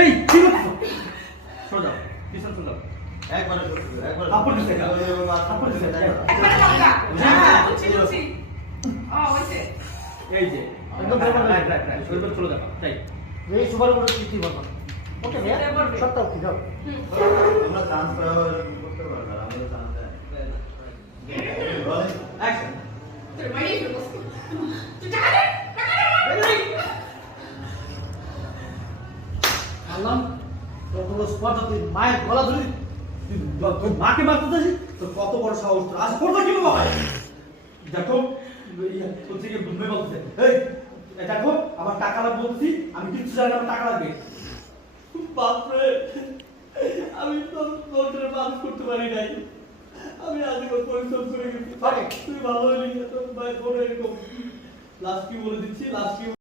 এই কি করছো? সরে যাও, পিছন চলে যাও। একবার থাপ্পড় দিছে, থাপ্পড় দিছে। এই যে একদম রাইট শরীর চলে যাও। তাই এই সুপার বড় কি বলবো ওকে ভাইয়া সবটা ওকে যাও আমরা চান্স করতে পারবো না আমরা চান্স দেয় অ্যাকশন। আল্লাহ তোর স্পট তুই মায়ের গলা ধরে তোর মাকে মারতে যাচ্ছি, তোর কত বড় সাহস! তোর আজ করবে কি বাবা? দেখো তোর থেকে বুঝবে বলছে, এই দেখো আমার টাকা লাগবে বলছি, আমি কিচ্ছু জানি না, আমার টাকা লাগবে। বাপরে, আমি তো তোর মানুষ করতে পারি নাই, আমি আজকে পরিশ্রম করে গেছি। তুই ভালো হলি, তোর ভাই বোন এরকম। লাস্ট কি বলে দিচ্ছি, লাস্ট কি